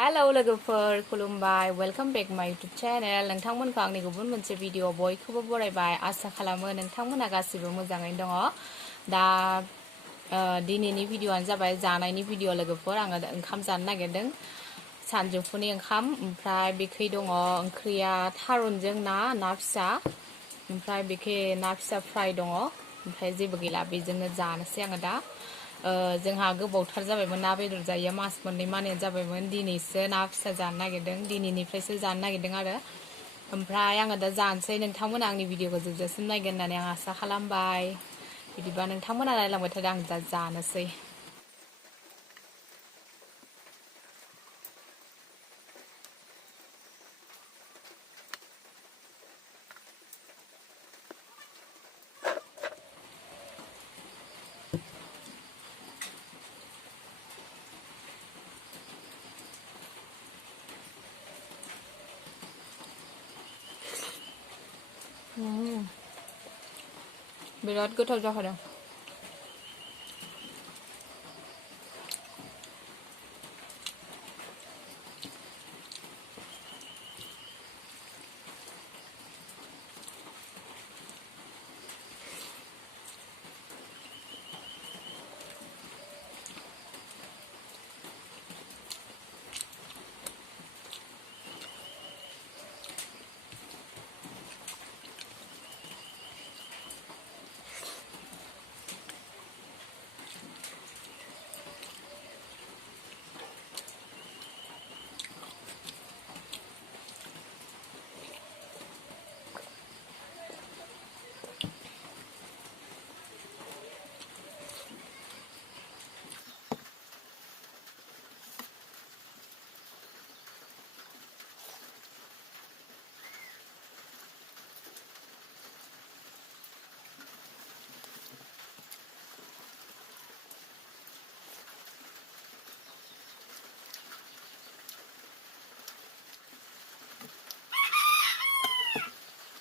Hello लोगोफोर खुलुमबाय welcome back my YouTube channel नोंथांमोनखौ आंनि गुबुन मोनसे भिडिअ बयखौबो बरायबाय आसा खालामो नोंथांमोना गासिबो मोजाङैनो दङ दा दिनैनि भिडिअआनो जाबाय जानायनि भिडिअ लोगोफोर आङो ओंखाम जानो नागिरदों सानजौफुनि ओंखाम ओमफ्राय बेखै दङ ओंख्रिया थारुनजों ना फिसा ओमफ्राय बेखै ना फिसा फ्राय दङ ओमफ्राय जेबो गैला बेजोंनो जानोसै आङो दा जोंहा गोबावथार जाबायमोन ना बेदर जायो मास मोननै मानियानो जाबायमोन दिनैसो ना फिसा जानो नागिरदों दिनैनिफ्रायसो जानो नागिरदों आरो ओमफ्राय आङो दा जानोसै नोंथांमोना आंनि भिडिअखौ जोबजासिम नायगोन होननानै आं आसा खालामबाय बिदिबा नोंथांमोना नायलांबाय थादो आं दा जानोसै बिराद गोथाव जाखादों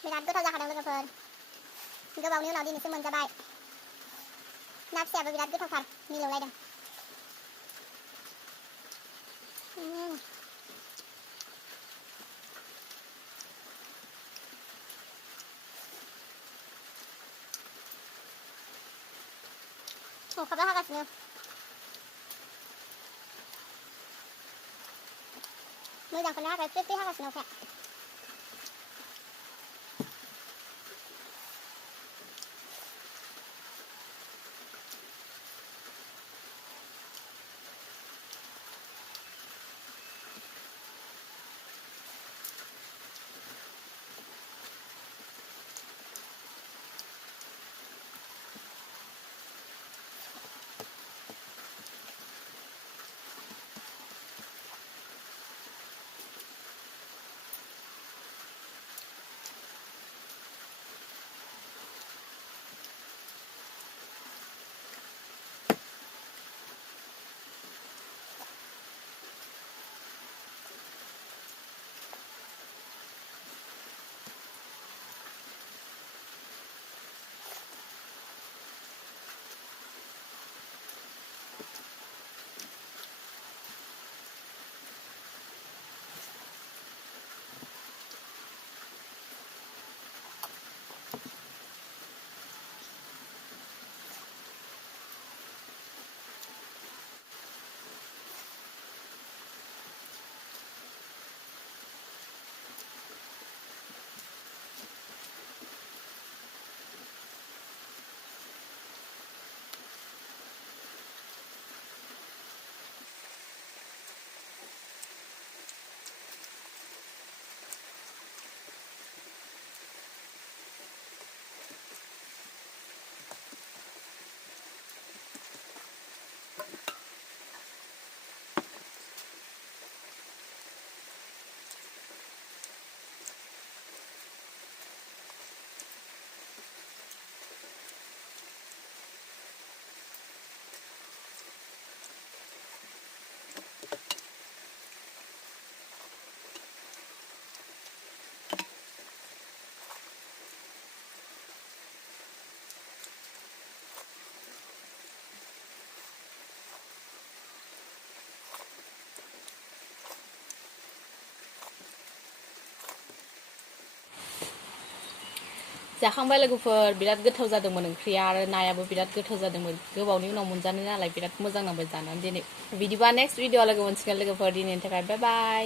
बिराद गोथाव जाखादों लोगोफोर गोबावनि उनाव दिनैसो मोनजाबाय ना फिसायाबो बिराद गोथावथार मिलौलायदों अखाबो हागासिनो मोजांखौनो हागाय फ्रि फ्रि हागासिनो अखाया जाखांबाय लोगोफोर बिराद गोथाव जादोंमोन ओंख्रिया आरो नायाबो बिराद गोथाव जादोंमोन गोबावनि उनाव मोनजानाय नालाय बिराद मोजां नांबाय जानानै दिनै बिदिबा नेक्स्ट भिडिअ लोगो मोनसिगोन लोगोफोर दिनैनि थाखाय बाय बाय